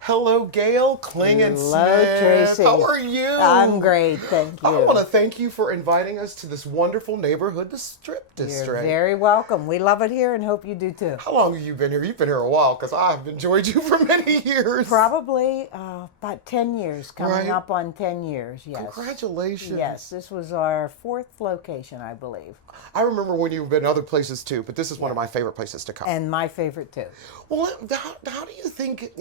Hello, Gail. Klingensmith. Hello, Tracy. How are you? I'm great, thank you. I want to thank you for inviting us to this wonderful neighborhood, the Strip District. You're very welcome. We love it here and hope you do too. How long have you been here? You've been here a while because I've enjoyed you for many years. Probably about 10 years, coming Right. up on 10 years, yes. Congratulations. Yes, this was our fourth location, I believe, I remember when you've been other places too, but this is one of my favorite places to come. and my favorite too. Well, how do you think,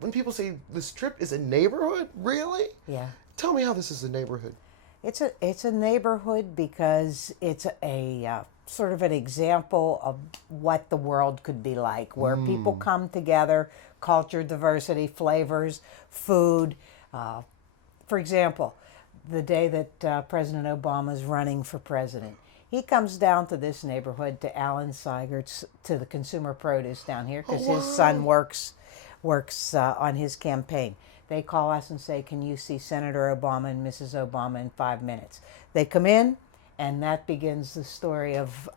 when people say the Strip is a neighborhood, really? Yeah. Tell me how this is a neighborhood. It's a neighborhood because it's a sort of an example of what the world could be like, where people come together, culture, diversity, flavors, food. For example, the day that President Obama is running for president, he comes down to this neighborhood, to Alan Seigert's, to the Consumer Produce down here, because his son works on his campaign. They call us and say, can you see Senator Obama and Mrs. Obama in 5 minutes? They come in, and that begins the story of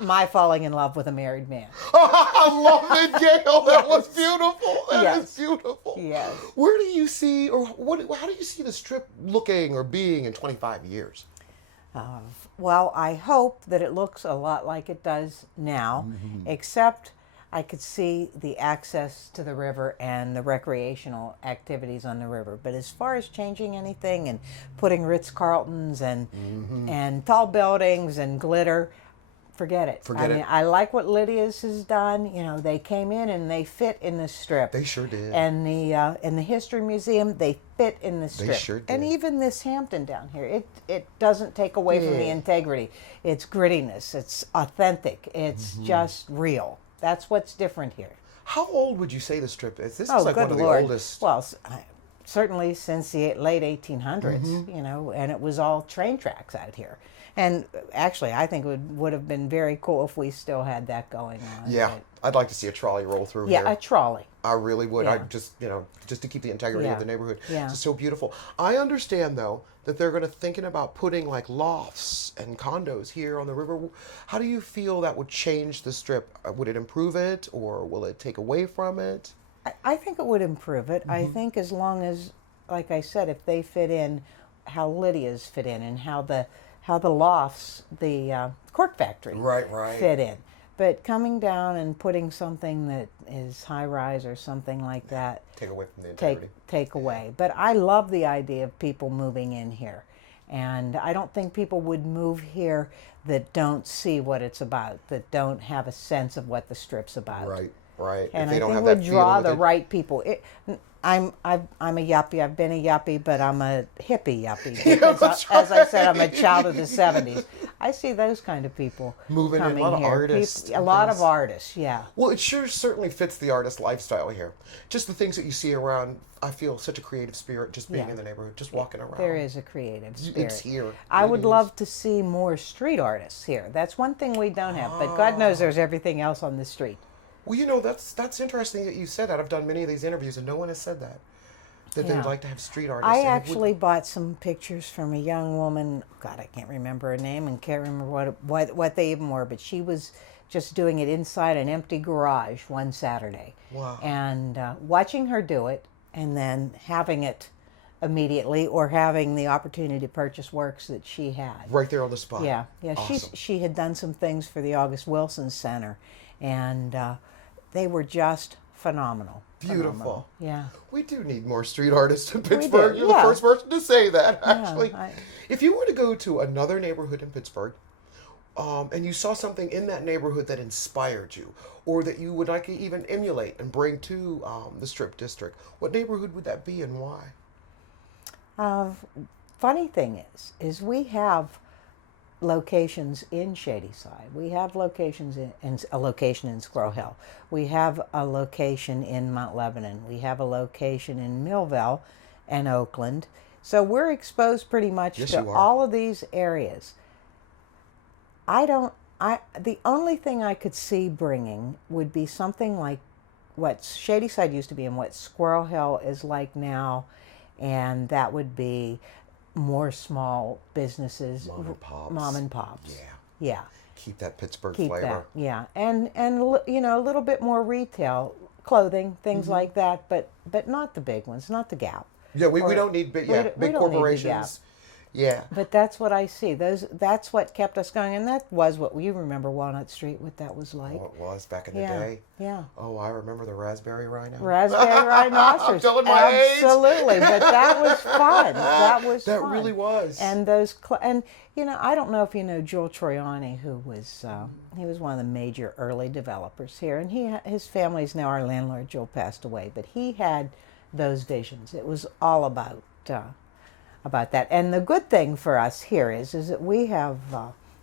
my falling in love with a married man. I love it, Gail. That was beautiful. That is beautiful. Yes. Where do you see, or how do you see the Strip looking or being in 25 years? Well, I hope that it looks a lot like it does now, except I could see the access to the river and the recreational activities on the river. But as far as changing anything and putting Ritz-Carltons and tall buildings and glitter, forget it. I like what Lydia's has done. You know, they came in and they fit in the Strip. They sure did. And the History Museum, they fit in the Strip. They sure did. And even this Hampton down here, it doesn't take away from the integrity. It's grittiness. It's authentic. It's just real. That's what's different here. How old would you say the Strip is? This is Oh, like good one of the Lord. oldest. Well, certainly since the late 1800s, you know, and it was all train tracks out here. And actually, I think it would have been very cool if we still had that going on. Yeah, I'd like to see a trolley roll through here. Yeah, a trolley. I really would. Yeah. I just to keep the integrity of the neighborhood. Yeah. It's just so beautiful. I understand though that they're going to thinking about putting like lofts and condos here on the river. How do you feel that would change the Strip? Would it improve it, or will it take away from it? I think it would improve it. I think as long as, like I said, if they fit in how Lydia's fit in and how the lofts, the cork factory Right. fit in. But coming down and putting something that is high rise or something like that, Take away from the integrity. take away. But I love the idea of people moving in here. And I don't think people would move here that don't see what it's about, that don't have a sense of what the Strip's about. Right. And if they I don't think have we'd that draw feeling the with it. right people. I'm a yuppie. I've been a yuppie, but I'm a hippie yuppie. Because that's as I said, I'm a child of the 70s. I see those kind of people Moving in, a coming lot of here. artists A and lot of things. artists, yeah. Well, it sure certainly fits the artist lifestyle here. Just the things that you see around, I feel such a creative spirit just being in the neighborhood, just walking around. There is a creative spirit. It's here. I It would is. love to see more street artists here. That's one thing we don't have, but God knows there's everything else on the street. Well, that's interesting that you said that. I've done many of these interviews and no one has said that. That Yeah. they'd like to have street artists. I and it would- actually bought some pictures from a young woman. God, I can't remember her name and can't remember what they even were, but she was just doing it inside an empty garage one Saturday. Wow. And watching her do it and then having it immediately or having the opportunity to purchase works that she had. Right there on the spot. Yeah. Awesome. She had done some things for the August Wilson Center, and they were just phenomenal. Beautiful. Phenomenal. Yeah. We do need more street artists in Pittsburgh. do, You're yeah. the first person to say that, actually. I- If you were to go to another neighborhood in Pittsburgh, and you saw something in that neighborhood that inspired you, or that you would like to even emulate and bring to the Strip District, what neighborhood would that be and why? Funny thing is we have locations in Shadyside. We have locations in a location in Squirrel Hill. We have a location in Mount Lebanon. We have a location in Millville and Oakland. So we're exposed pretty much Yes, to you are. all of these areas. The only thing I could see bringing would be something like what Shadyside used to be and what Squirrel Hill is like now, and that would be more small businesses, mom and pops. Yeah. Yeah. Keep that Pittsburgh Keep flavor. that. Yeah. And you know, a little bit more retail clothing, things like that, but not the big ones, not the Gap. Yeah, we Or- don't need big, we yeah, don't- we big don't need the corporations. Yeah. But that's what I see. That's what kept us going, and that was what you remember Walnut Street, what that was like. Oh, it was back in the Yeah, day. yeah. Oh, I remember the raspberry rhino. Raspberry rhinoceros. I'm telling my age. Absolutely, but that was fun. That was That fun. really was. And and I don't know if you know Joel Troiani, who was he was one of the major early developers here, and his family's now our landlord. Joel passed away, but he had those visions. It was all about that. And the good thing for us here is that we have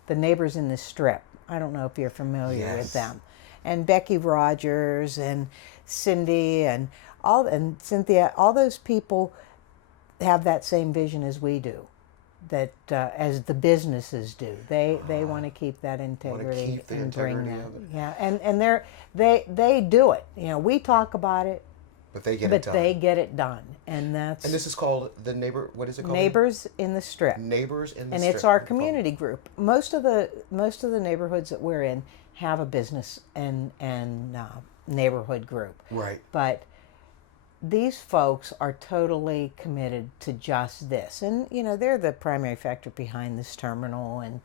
the neighbors in the Strip. I don't know if you're familiar Yes. with them. And Becky Rogers and Cindy and Cynthia, all those people have that same vision as we do, that as the businesses do. They want to keep that integrity keep the and bring integrity that. of it. Yeah, and they do it. We talk about it, But they get but it done. they get it done, and that's And this is called the neighbor. What is it called? Neighbors in the Strip. Neighbors in the And Strip. it's our community group. Most of the neighborhoods that we're in have a business and neighborhood group. Right. But these folks are totally committed to just this, and they're the primary factor behind this terminal and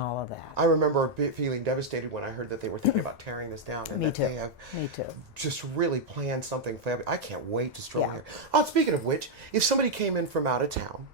all of that. I remember feeling devastated when I heard that they were thinking about tearing this down, and Me that too. they have Me too. just really planned something fabulous. I can't wait to stroll Yeah. here. Oh, speaking of which, if somebody came in from out of town,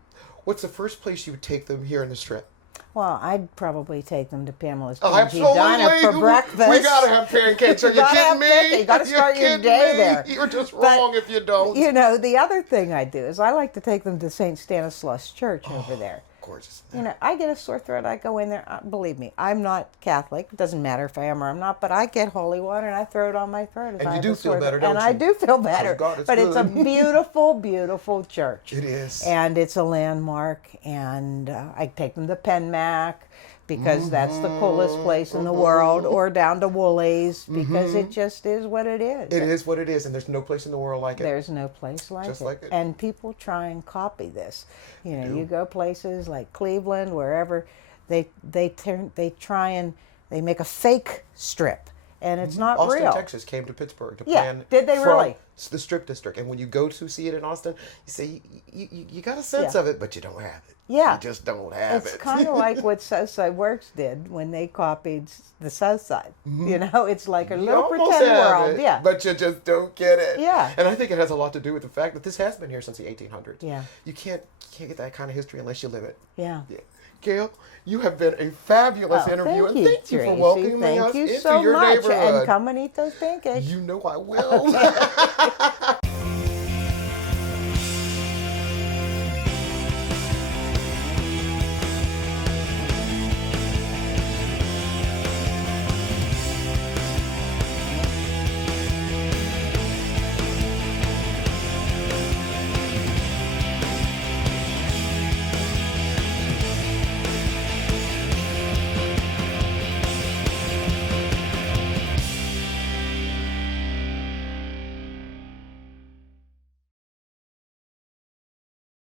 what's the first place you would take them here in the Strip? Well, I'd probably take them to Pamela's Oh, PG absolutely. Diner for breakfast. We gotta have pancakes. Are you gotta have kidding me? pancakes. You gotta Are start your kidding day me? there. You're just But, wrong if you don't. The other thing I do is I like to take them to St. Stanislaus Church over there. Gorgeous. I get a sore throat. I go in there. Believe me, I'm not Catholic. It doesn't matter if I am or I'm not. But I get holy water and I throw it on my throat. if And I you have do a feel sore better, throat. don't And I you? do feel better. God, it's but it's a good. beautiful, beautiful church. It is. And it's a landmark. And I take them to Penmac because that's the coolest place in the world, or down to Woolies because it just is what it is. It is what it is, and there's no place in the world like it. There's no place like Just it. like it. And people try and copy this. You go places like Cleveland, wherever, they try and they make a fake strip, and it's not Austin, real. Texas came to Pittsburgh to Yeah, plan. did they from really? The Strip District, and when you go to see it in Austin, you say you got a sense Yeah. of it, but you don't have it. Yeah. You just don't have It's it. kind of like what Southside Works did when they copied the South Side. It's like a You little almost pretend have world. it, Yeah. but you just don't get it. Yeah. And I think it has a lot to do with the fact that this has been here since the 1800s. Yeah. You can't get that kind of history unless you live it. Yeah. Yeah. Gail, you have been a fabulous interview, and thank you for Tracy. welcoming Thank us you into so your much. neighborhood. And come and eat those pancakes. You know I will.